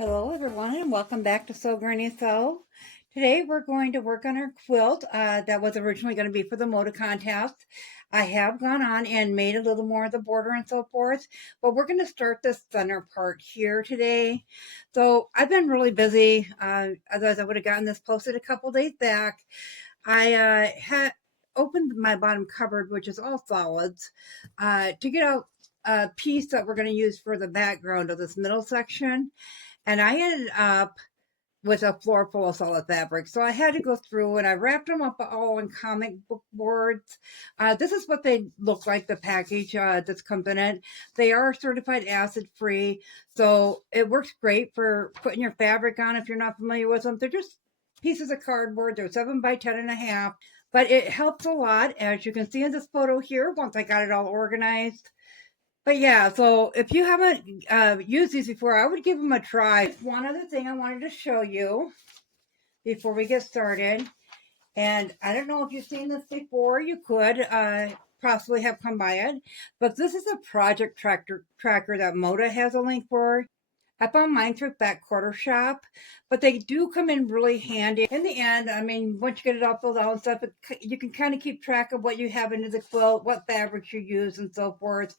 Hello everyone and welcome back to Sew Granny Sew. Today we're going to work on our quilt that was originally going to be for the Moda contest. I have gone on and made a little more of the border and so forth, but we're going to start this center part here today. So I've been really busy, otherwise I would have gotten this posted a couple days back. I had opened my bottom cupboard, which is all solids, to get out a piece that we're going to use for the background of this middle section. And I ended up with a floor full of solid fabric. So I had to go through and I wrapped them up all in comic book boards. This is what they look like, the package that comes in it. They are certified acid free. So it works great for putting your fabric on if you're not familiar with them. They're just pieces of cardboard. They're 7 by 10.5. But it helps a lot, as you can see in this photo here, once I got it all organized. But yeah, so if you haven't used these before, I would give them a try. One other thing I wanted to show you before we get started, and I don't know if you've seen this before, you could possibly have come by it, but this is a project tracker that Moda has a link for. I found mine through Back Quarter Shop, but they do come in really handy. In the end, I mean, once you get it all filled out and stuff, you can kind of keep track of what you have into the quilt, what fabrics you use, and so forth.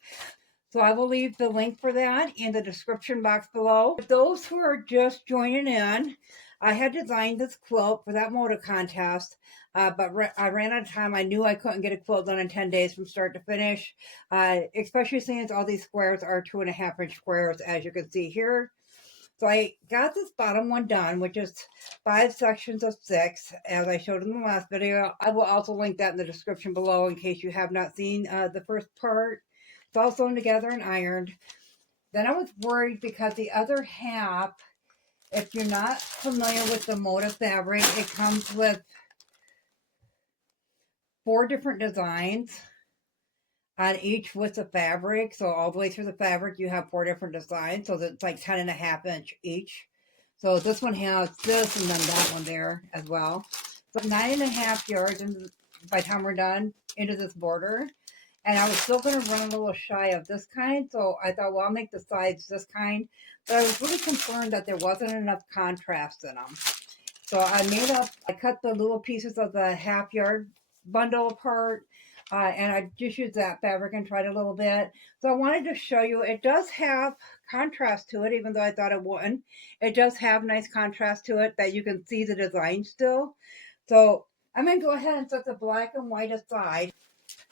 So I will leave the link for that in the description box below. For those who are just joining in, I had designed this quilt for that Moda contest, but I ran out of time. I knew I couldn't get a quilt done in 10 days from start to finish, especially since all these squares are 2.5-inch squares, as you can see here. So I got this bottom one done, which is 5 sections of 6, as I showed in the last video. I will also link that in the description below in case you have not seen the first part. It's all sewn together and ironed. Then I was worried because the other half, if you're not familiar with the Moda fabric, it comes with 4 different designs on each width of fabric. So all the way through the fabric, you have 4 different designs. So that's like 10.5-inch each. So this one has this and then that one there as well. So 9.5 yards by the time we're done into this border. And I was still going to run a little shy of this kind, so I thought, well, I'll make the sides this kind. But I was really concerned that there wasn't enough contrast in them. So I cut the little pieces of the half-yard bundle apart, and I just used that fabric and tried a little bit. So I wanted to show you, it does have contrast to it, even though I thought it wouldn't. It does have nice contrast to it that you can see the design still. So I'm going to go ahead and set the black and white aside.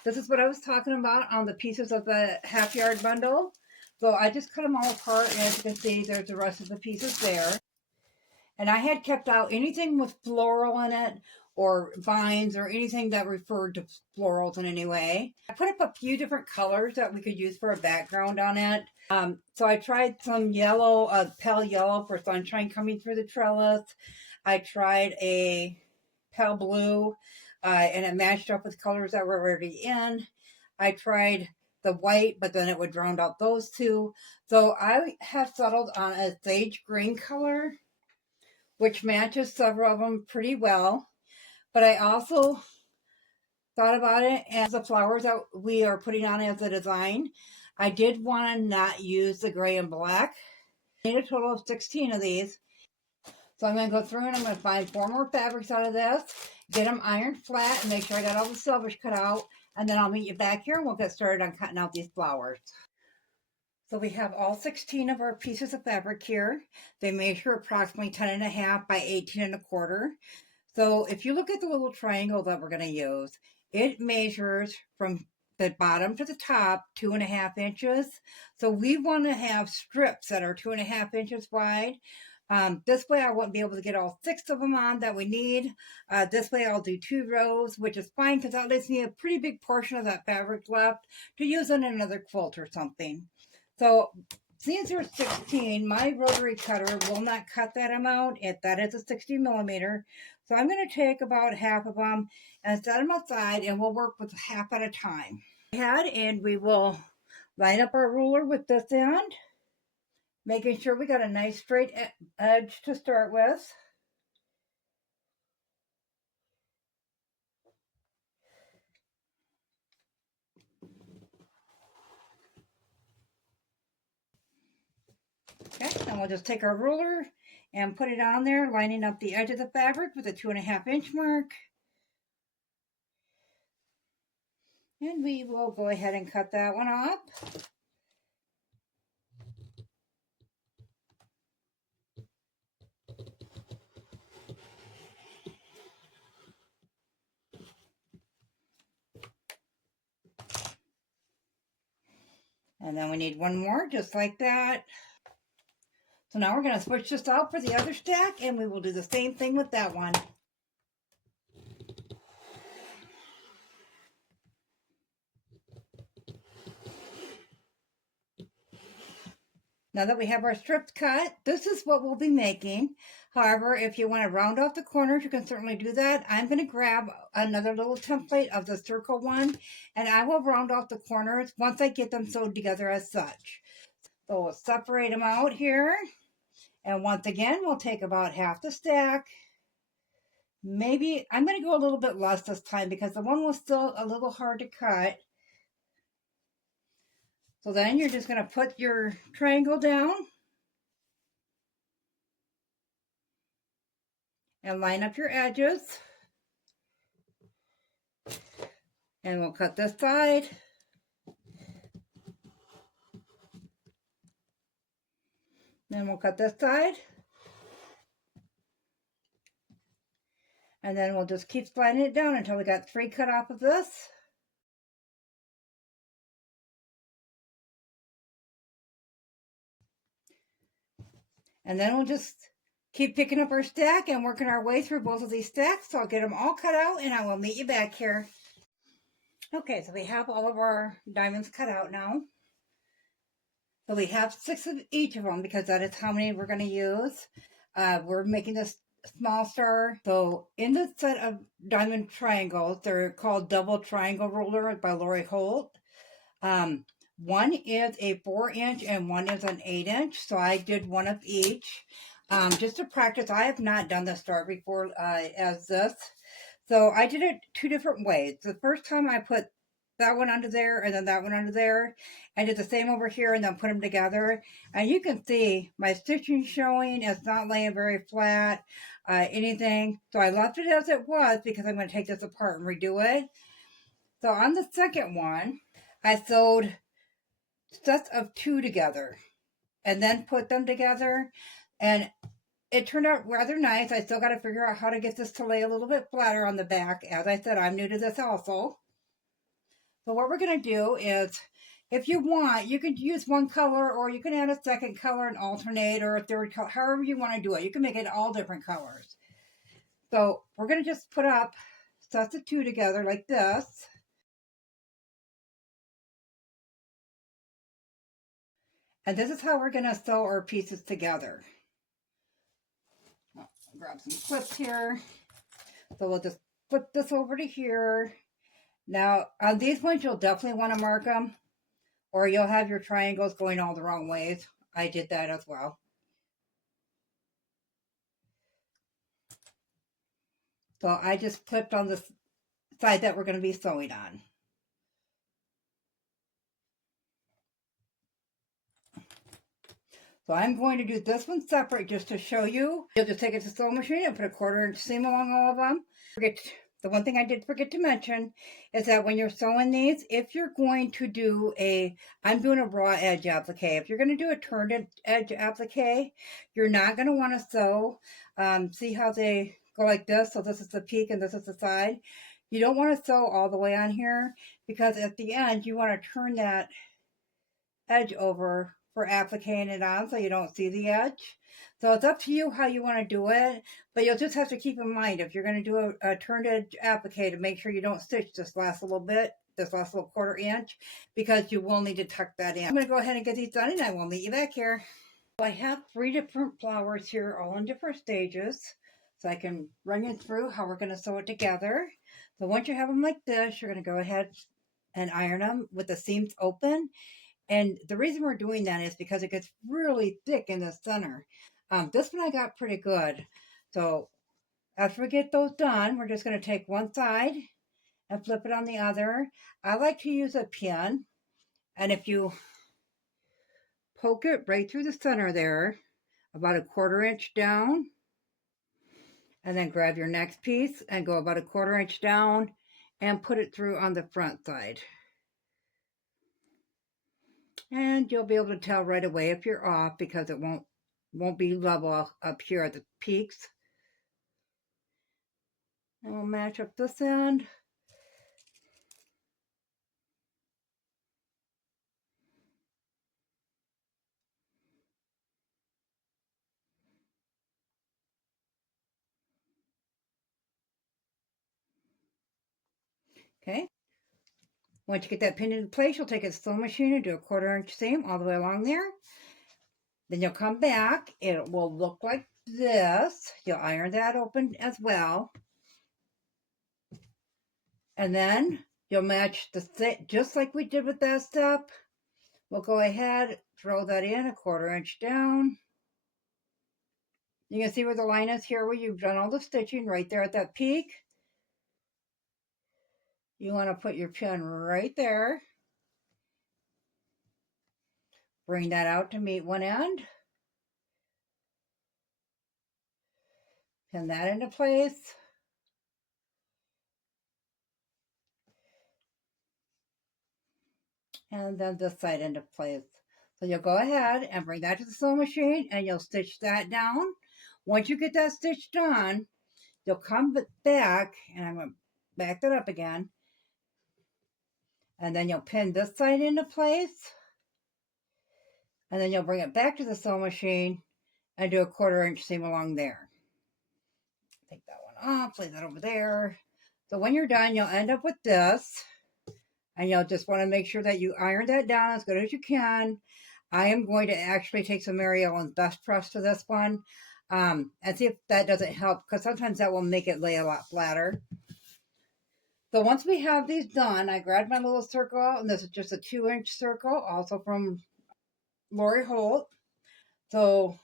This is what I was talking about on the pieces of the half-yard bundle. So I just cut them all apart, and as you can see, there's the rest of the pieces there. And I had kept out anything with floral in it, or vines, or anything that referred to florals in any way. I put up a few different colors that we could use for a background on it. So I tried some yellow, pale yellow for sunshine coming through the trellis. I tried a pale blue, and it matched up with colors that were already in. I tried the white, but then it would drown out those two. So I have settled on a sage green color, which matches several of them pretty well. But I also thought about it as the flowers that we are putting on as a design. I did want to not use the gray and black. I made a total of 16 of these. So I'm going to go through and I'm going to find 4 more fabrics out of this, get them ironed flat, and make sure I got all the silvers cut out. And then I'll meet you back here and we'll get started on cutting out these flowers. So we have all 16 of our pieces of fabric here. They measure approximately 10.5 by 18.25. So if you look at the little triangle that we're going to use, it measures from the bottom to the top 2.5 inches. So we want to have strips that are 2.5 inches wide. This way I won't be able to get all 6 of them on that we need. This way I'll do 2 rows, which is fine because that leaves me a pretty big portion of that fabric left to use in another quilt or something. So since there's 16, my rotary cutter will not cut that amount. That is a 60 millimeter. So I'm going to take about half of them and set them aside, and we'll work with half at a time. And we will line up our ruler with this end, making sure we got a nice straight edge to start with. Okay, now we'll just take our ruler and put it on there, lining up the edge of the fabric with a 2.5 inch mark. And we will go ahead and cut that one off. And then we need one more just like that. So now we're going to switch this out for the other stack, and we will do the same thing with that one. Now that we have our strips cut, this is what we'll be making. However, if you want to round off the corners, you can certainly do that. I'm going to grab another little template of the circle one, and I will round off the corners once I get them sewed together as such. So we'll separate them out here. And once again, we'll take about half the stack. Maybe, I'm going to go a little bit less this time because the one was still a little hard to cut. So then you're just going to put your triangle down and line up your edges. And we'll cut this side. Then we'll cut this side. And then we'll just keep sliding it down until we got 3 cut off of this. And then we'll just keep picking up our stack and working our way through both of these stacks. So I'll get them all cut out and I will meet you back here. Okay, so we have all of our diamonds cut out now. So we have 6 of each of them because that is how many we're going to use. We're making this small star. So in the set of diamond triangles, they're called double triangle ruler by Lori Holt. One is a 4-inch and one is an 8-inch. So I did one of each. Just to practice, I have not done the star before as this. So I did it 2 different ways. The first time I put that one under there and then that one under there. I did the same over here and then put them together. And you can see my stitching showing. It's not laying very flat, anything. So I left it as it was because I'm going to take this apart and redo it. So on the second one, I sewed sets of 2 together and then put them together. And it turned out rather nice. I still got to figure out how to get this to lay a little bit flatter on the back. As I said, I'm new to this also. So what we're going to do is, if you want, you could use one color or you can add a second color and alternate, or a third color, however you want to do it. You can make it all different colors. So we're going to just put up sets of 2 together like this. And this is how we're going to sew our pieces together. I'll grab some clips here. So we'll just flip this over to here. Now, on these ones, you'll definitely want to mark them, or you'll have your triangles going all the wrong ways. I did that as well. So I just flipped on the side that we're going to be sewing on. So I'm going to do this one separate just to show you. You'll just take it to the sewing machine and put a 1/4 inch seam along all of them. The one thing I did forget to mention is that when you're sewing these, if you're going to do I'm doing a raw edge applique. If you're going to do a turned edge applique, you're not going to want to sew. See how they go like this? So this is the peak and this is the side. You don't want to sew all the way on here because at the end, you want to turn that edge over for appliquing it on so you don't see the edge. So it's up to you how you want to do it, but you'll just have to keep in mind if you're going to do a turned edge applique to make sure you don't stitch this last little bit, this last little 1/4 inch, because you will need to tuck that in. I'm going to go ahead and get these done and I will meet you back here. So I have 3 different flowers here, all in different stages, so I can run you through how we're going to sew it together. So once you have them like this, you're going to go ahead and iron them with the seams open. And the reason we're doing that is because it gets really thick in the center. This one I got pretty good. So after we get those done, we're just going to take one side and flip it on the other. I like to use a pin. And if you poke it right through the center there, about a 1/4 inch down, and then grab your next piece and go about a 1/4 inch down and put it through on the front side. And you'll be able to tell right away if you're off because it won't be level up here at the peaks. And we'll match up this end. Okay. Once you get that pinned into place, you'll take a sewing machine and do a 1/4 inch seam all the way along there. Then you'll come back. It will look like this. You'll iron that open as well. And then you'll match the just like we did with that step. We'll go ahead, throw that in a 1/4 inch down. You can see where the line is here where you've done all the stitching right there at that peak. You want to put your pin right there. Bring that out to meet one end. Pin that into place. And then this side into place. So you'll go ahead and bring that to the sewing machine and you'll stitch that down. Once you get that stitched on, you'll come back, and I'm going to back that up again. And then you'll pin this side into place. And then you'll bring it back to the sewing machine and do a 1/4 inch seam along there. Take that one off, lay that over there. So when you're done, you'll end up with this. And you'll just want to make sure that you iron that down as good as you can. I am going to actually take some Mary Ellen's Best Press to this one and see if that doesn't help, because sometimes that will make it lay a lot flatter. So once we have these done, I grabbed my little circle out, and this is just a 2-inch circle, also from Lori Holt. So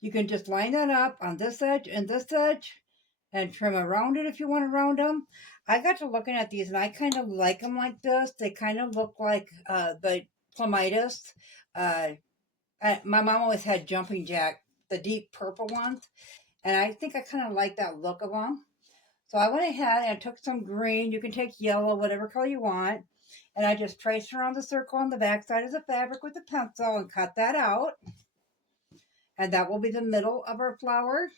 you can just line that up on this edge and this edge and trim around it if you want to round them. I got to looking at these and I kind of like them like this. They kind of look like the clematis. My mom always had jumping jack, the deep purple ones, and I think I kind of like that look of them. So I went ahead and took some green. You can take yellow, whatever color you want, and I just traced around the circle on the back side of the fabric with a pencil and cut that out. And that will be the middle of our flower.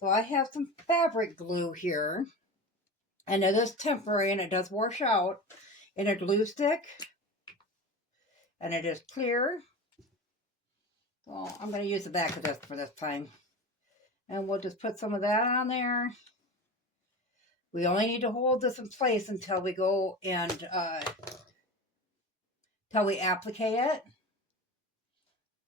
So I have some fabric glue here, and it is temporary and it does wash out in a glue stick, and it is clear. So I'm going to use the back of this for this time, and we'll just put some of that on there. We only need to hold this in place until we go and till we applique it.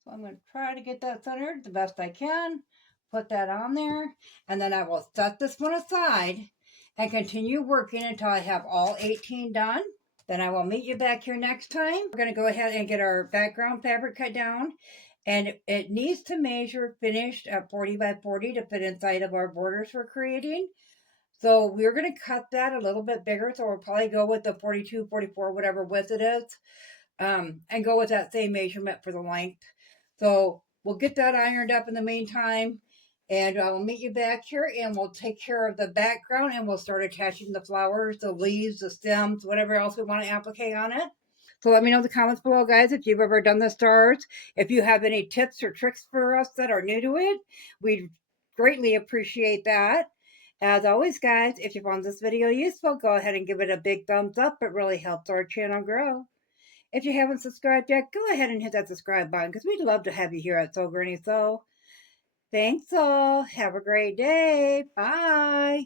So I'm going to try to get that centered the best I can. Put that on there, and then I will set this one aside and continue working until I have all 18 done. Then I will meet you back here next time. We're going to go ahead and get our background fabric cut down, and it needs to measure finished at 40 by 40 to fit inside of our borders we're creating. So we're going to cut that a little bit bigger, so we'll probably go with the 42, 44, whatever width it is, and go with that same measurement for the length. So we'll get that ironed up in the meantime, and I'll meet you back here, and we'll take care of the background, and we'll start attaching the flowers, the leaves, the stems, whatever else we want to applique on it. So let me know in the comments below, guys, if you've ever done the stars. If you have any tips or tricks for us that are new to it, we'd greatly appreciate that. As always, guys, if you found this video useful, go ahead and give it a big thumbs up. It really helps our channel grow. If you haven't subscribed yet, go ahead and hit that subscribe button, because we'd love to have you here at Sew Granny Sew. Thanks all. Have a great day. Bye.